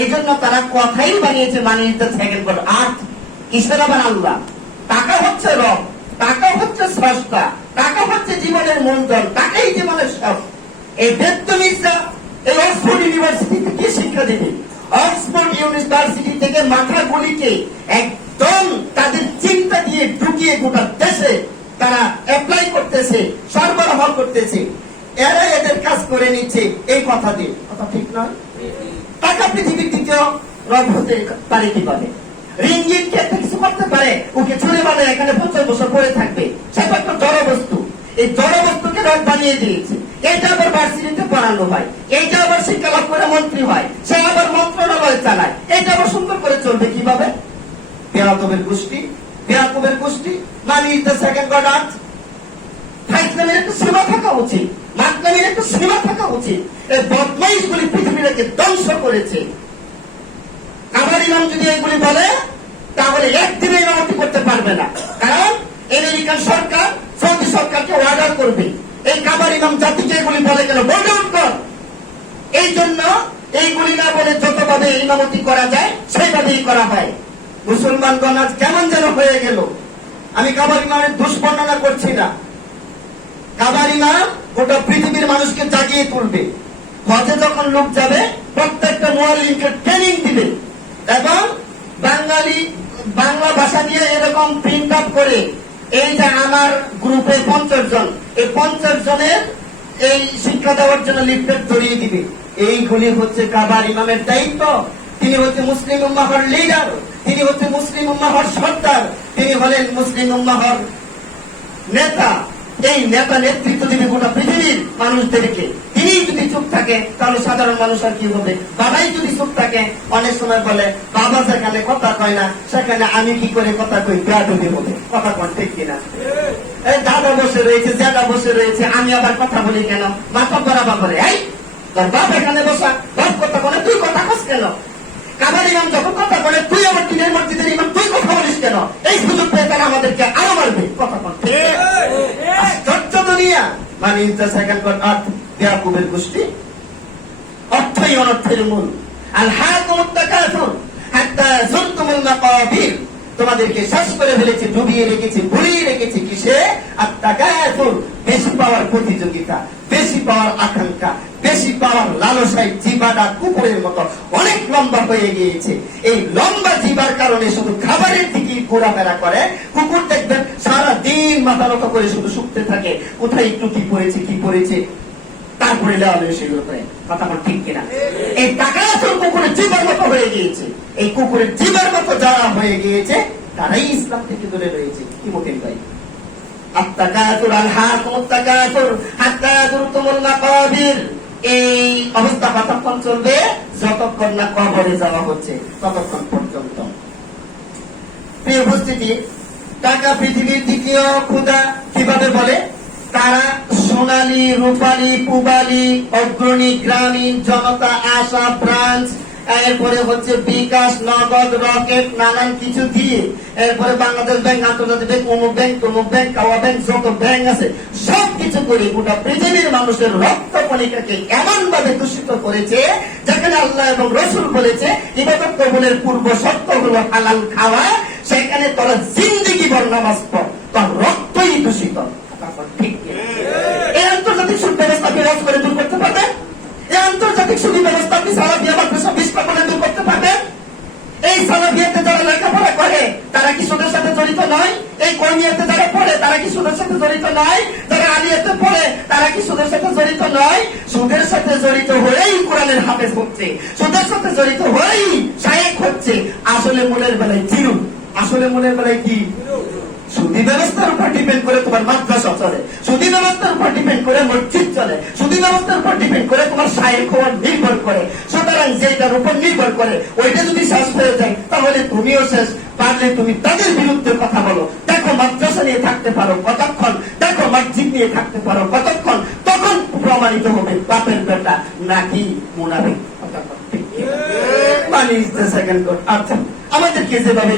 এই জন্য তারা কথাই বানিয়েছে মানি নিতে সেকেন্ড গড আর্থ কিসের আবার টাকা হচ্ছে রব টাকা হচ্ছে স্রষ্টা টাকা হচ্ছে জীবনের মূলধন টাকাই জীবনের সব। এই বেদমিসা এই অক্সফোর্ড ইউনিভার্সিটিতে কি শিক্ষা দেবে। অক্সফোর্ড ইউনিভার্সিটি থেকে মাথাগুলিকে একদম তাদের চিন্তা দিয়ে ঢুকিয়ে গোটা দেশে তারা অ্যাপ্লাই করতেছে, সরবরাহ করতেছে। এরা এদের কাজ করে নিচ্ছে, এই কথা দিয়ে। কথা ঠিক নয়? টাকা পৃথিবীর দ্বিতীয় রব হতে পারে কীভাবে? রিঙ্গিট কি কিছু করতে পারে? ওকে ছুড়ে বানায় এখানে পঞ্চাশ বছর পরে থাকবে। সেটা একটা জড় বস্তু। এই জড় বস্তুকে রব বানিয়ে দিয়েছে। এইটা আবার ভার্সিটিতে পড়ানো হয়। এইটা আবার শিক্ষা লাভ করে মন্ত্রী হয়। সে আবার মন্ত্রণালয় চালায়। এটা আবার সুন্দর করে চলবে কীভাবে? বেয়াকবের গোষ্ঠী বেয়াকবের গোষ্ঠী money is the second god আর্থ ফাইজলামের একটা সীমা থাকা উচিত। মাতলামের একটা সীমা থাকা উচিত। এই বদমাইশগুলি পৃথিবীটাকে ধ্বংস করেছে। আমার ইমাম যদি এগুলি বলে, তাহলে একদিনে ইমামতি করতে পারবে না। কারণ আমেরিকান সরকার, সৌদি সরকারকে অর্ডার করবে। এই কাবার ইমাম জাতিকে এগুলি বলে গেল বোর্ড কর। এই জন্য এইগুলি না বলে যতভাবে ইমামতি করা যায়, সেইভাবেই করা হয়। মুসলমানগণ আজ কেমন যেন হয়ে গেল। আমি কাবার ইমামের দুষ্বর্ণনা করছি না। কাবার ইমাম গোটা পৃথিবীর মানুষকে জাগিয়ে তুলবে। হজে যখন লোক যাবে, প্রত্যেকটা মোয়াল্লিমকে ট্রেনিং দিবে। এবং বাঙালি, বাংলা ভাষা দিয়ে এরকম প্রিন্ট আপ করে, এই যে আমার গ্রুপে পঞ্চাশ জন, এই পঞ্চাশ জনের এই শিক্ষা দেওয়ার জন্য লিফলেট জড়িয়ে দিবে। এইগুলি হচ্ছে কাবার ইমামের দায়িত্ব। তিনি হচ্ছে মুসলিম উম্মাহর লিডার তিনি হচ্ছে মুসলিম উম্মাহর সর্দার। তিনি হলেন মুসলিম উম্মাহর নেতা। এই নেতা নেতৃত্ব দিবে গোটা পৃথিবীর মানুষদেরকে তিনি যদি চুপ থাকে, তাহলে সাধারণ মানুষ আর কি হবে? বাবাই যদি চুপ থাকে, অনেক সময় বলে, বাবা যেখানে কথা কয় না, সেখানে আমি কি করে কথা কই? বেয়াদবি হবে কথা কন, ঠিক কিনা? এই দাদা বসে রয়েছে জ্যাদা বসে রয়েছে, আমি আবার কথা বলি কেন? মাথা বরাবা করে, এই, তোর বাপ এখানে বসা, বাপ কথা বলে, তুই কথা কস কেন? মানে ইজ দ্য সেকেন্ড গড আর্থ ইয়াকুবের গোষ্ঠী। অর্থই অনর্থের মূল। আল হাকুমুত তাকাসুর, হাত্তা যুরতুমুল মাকাবির। তোমাদেরকে শেষ করে ফেলেছে, ডুবিয়ে রেখেছে, ভুলিয়ে রেখেছে কিসে? আর তাকাসুর, বেশি পাওয়ার প্রতিযোগিতা, বেশি পাওয়ার আকাঙ্ক্ষা বেশি পাওয়ার লালসায় জিবাটা কুকুরের মতো অনেক লম্বা হয়ে গিয়েছে। এই লম্বা জিবার কারণে শুধু খাবারের দিকে ঘোরাফেরা করে। কুকুর দেখবেন সারা দিন মাথা নত করে শুধু শুকতে থাকে। কোথায় একটু কি পড়েছে কি পড়েছে? তারপরে কথা আমার ঠিক কিনা? এই টাকা আসল কুকুরের জীবার মতো হয়ে গিয়েছে। এই কুকুরের মতো যারা হয়ে গিয়েছে, তারাই ইসলাম থেকে দূরে রয়েছে। কি মোটেন ভাই? আত্মাকাতুর আল হাকুমুত্তাকাতুর হাত্তা যুরতুমুল মাকাবির। এই অবস্থা কতক্ষণ চলবে, যতক্ষণ না কবরে যাওয়া হচ্ছে, ততক্ষণ পর্যন্ত। প্রিয় উপস্থিতি, টাকা পৃথিবীর দ্বিতীয় ক্ষুদা কীভাবে বলে? তারা সোনালী, রূপালী, পুবালী, অগ্রণী, গ্রামীণ, জনতা, আশা, ব্রাঞ্চ এরপরে হচ্ছে বিকাশ, নগদ, রকেট, নানান কিছু দিয়ে এরপরে বাংলাদেশ ব্যাংক, আন্তর্জাতিক ব্যাংক, অমুক ব্যাংক, তমুক ব্যাংক, কাওয়া ব্যাংক, যত ব্যাংক আছে সব কিছু করে গোটা পৃথিবীর মানুষের রক্ত কণিকাকে এমন ভাবে দূষিত করেছে, যেখানে আল্লাহ এবং রসুল বলেছে, ইবাদত কবুলের পূর্ব শর্ত হলো হালাল খাওয়া, সেখানে তোরা জিন্দিগি বর নামাজ পড়, তোর রক্তই দূষিত। সুদী ব্যবস্থা আপনি সালাফিয়া মাদ্রাসা বিস্থাপনে দূর করতে পারবেন এই সালাফিয়াতে যারা লেখাপড়া করে, তারা কি সুদের সাথে জড়িত নয়? এই কর্মীয়াতে যারা পড়ে, তারা কি সুদের সাথে জড়িত নয়? যারা আলিয়াতে পড়ে, তারা কি সুদের সাথে জড়িত নয়? সুদের সাথে জড়িত হয়েই কোরআনের হাফেজ হচ্ছে। সুদের সাথে জড়িত হয়েই শায়েক হচ্ছে। আসলে মনের বেলায় চিরু আসলে মনের বেলায় কি? সুদী ব্যবস্থার উপর ডিপেন্ড করে তোমার মাদ্রাসা চলে। সুদী ব্যবস্থার উপর ডিপেন্ড করে মসজিদ চলে। সুদী ব্যবস্থার উপর ডিপেন্ড করে তোমার সাহেব হওয়ার নির্ভর করে। সুতরাং যেটার উপর নির্ভর করে, ওইটা যদি শেষ হয়ে যায়, তাহলে তুমিও শেষ। পারলে তুমি তাদের বিরুদ্ধে কথা বলো। দেখো মাদ্রাসা নিয়ে থাকতে পারো কতক্ষণ? দেখো মসজিদ নিয়ে থাকতে পারো কতক্ষণ? তখন প্রমাণিত হবে বাপের বেটা নাকি মুনাফিক কতক্ষণ ঠিক কি না? Second God. আচ্ছা আমাদেরকে যেভাবে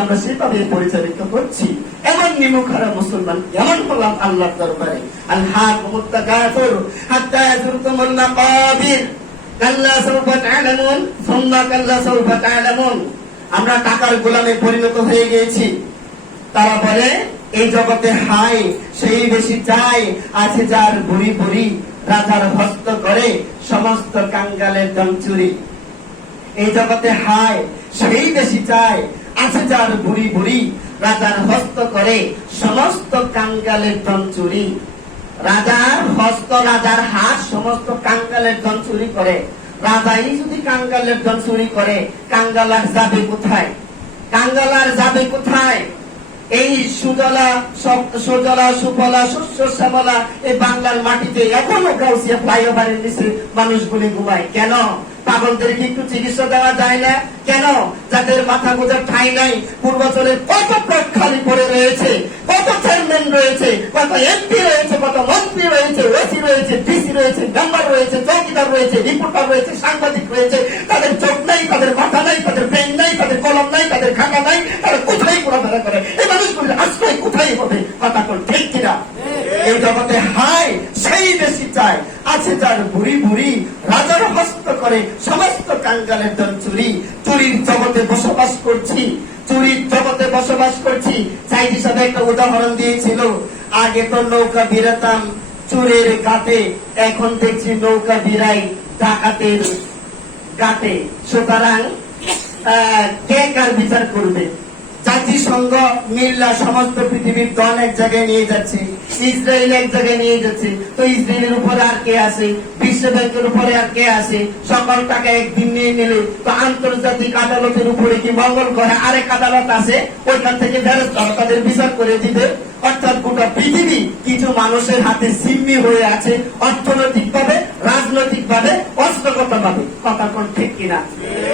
আমরা সেভাবে পরিচালিত করছি। এমন নিমুখারা মুসলমান, এমন দরবারে কাল্লা সৌফা তা'লামুন, সুম্মা কাল্লা সৌফা তা'লামুন। আমরা টাকার গোলামে পরিণত হয়ে গিয়েছি। তারা বলে, এই জগতে হাই সেই বেশি চাই, আছে যার বুড়ি বুড়ি রাজার হস্ত করে, সমস্ত কাঙ্গালের দম চুরি। এই জগতে হায়, সেই বেশি চায়। আছে যার বুড়ি বুড়ি রাজার হস্ত করে সমস্ত কাঙ্গালের ধন রাজার হস্ত, রাজার হাত সমস্ত কাঙ্গালের ধন করে। রাজাই যদি কাঙ্গালের ধন করে কাঙ্গালার যাবে কোথায়? কাঙ্গালার যাবে কোথায়? এই সুজলা সুজলা, সুফলা, শস্য, শ্যামলা, এই বাংলার মাটিতে এখনও গাউসিয়া ফ্লাইওভারের নিচে মানুষগুলি ঘুমায়। কেন? পাগলদেরকে একটু চিকিৎসা দেওয়া যায় না? কেন? যাদের মাথা গোজার ঠাই নাই পূর্বাচলের কত প্রেক্ষালি পড়ে রয়েছে, কত চেয়ারম্যান রয়েছে, কত এমপি রয়েছে, কত মন্ত্রী রয়েছে ওসি রয়েছে ডিসি রয়েছে মেম্বার রয়েছে, চৌকিদার রয়েছে, রিপোর্টার রয়েছে, সাংবাদিক রয়েছে। তাদের চোখ নাই, তাদের মাথা নাই, তাদের পেন নাই, তাদের কলম নাই, তাদের খাতা নাই, তারা কোথায় ঘোরাফেরা করে? এই মানুষগুলির আশ্রয় কোথায় হবে? কথা ঠিক কিনা? এই জগতে হাই সেই বেশি চায় আছে যার হস্ত করে কাঙ্গালের দল চুরি, চুরির জগতে বসবাস করছি, চুরির জগতে বসবাস করছি। চাই সাথে একটা উদাহরণ দিয়েছিল। আগে তো নৌকা বিরাতাম চুরের ঘাটে, এখন দেখছি নৌকা বিরাই ডাকাতের ঘাটে। সুতরাং কে কার বিচার করবে? জাতিসংঘ, মিল্লা সমস্ত পৃথিবীর দল এক জায়গায় নিয়ে যাচ্ছে, ইসরায়েল এক জায়গায় নিয়ে যাচ্ছে। তো ইসরায়েলের উপরে আর কে আছে? বিশ্ব ব্যাংকের উপরে আর কে আছে? সকল টাকা একদিন নিয়ে নিলে তো আন্তর্জাতিক আদালতের উপরে কি মঙ্গল করে আরেক আদালত আছে? ওইখান থেকে ফেরত তাদের বিচার করে দিবে। অর্থাৎ গোটা পৃথিবী কিছু মানুষের হাতে সিম্মি হয়ে আছে অর্থনৈতিক ভাবে রাজনৈতিক ভাবে অস্ত্রগত ভাবে কথা কোন ঠিক কিনা?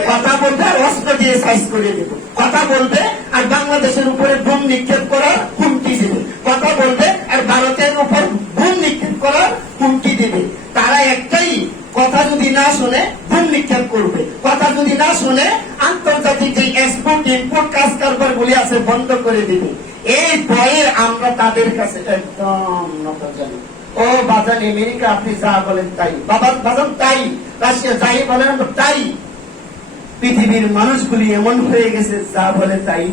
কথা আর অস্ত্র দিয়ে সাইজ করে দেবে। কথা বলবে আর বাংলাদেশের উপরে বোম নিক্ষেপ করার হুমকি দেবে। কথা বলবে আর ভারতের উপর বোম নিক্ষেপ করার হুমকি দেবে। তারা একটাই, কথা যদি না শুনে, বোম নিক্ষেপ করবে। কথা যদি না শুনে, আন্তর্জাতিক যে এক্সপোর্ট ইম্পোর্ট কাজ কারবার গুলি আছে, বন্ধ করে দিবে। এই ভয়ে আমরা তাদের কাছে একদম নত জানি ও বাজান, আমেরিকা, আপনি যা বলেন তাই। বাবা, বাজান, তাই। রাশিয়া, যাই বলেন তাই। পৃথিবীর মানুষগুলি এমন হয়ে গেছে, যা বলে তাই।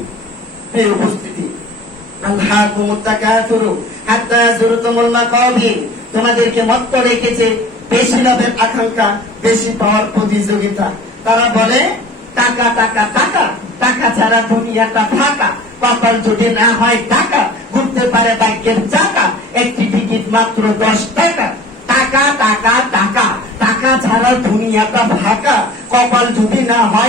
এই উপস্থিতি তোমাদেরকে মত্ত রেখেছে বেশি লাভের আকাঙ্ক্ষা, বেশি পাওয়ার প্রতিযোগিতা। তারা বলে, টাকা টাকা টাকা। টাকা ছাড়া দুনিয়াটা ফাঁকা। কপাল যদি না হয় টাকা। ঘুরতে পারে বাইকের চাকা। একটি টিকিট মাত্র দশ টাকা। টাকা টাকা টাকা। টাকা ছাড়া দুনিয়াটা ফাঁকা কপাল যদি না হয়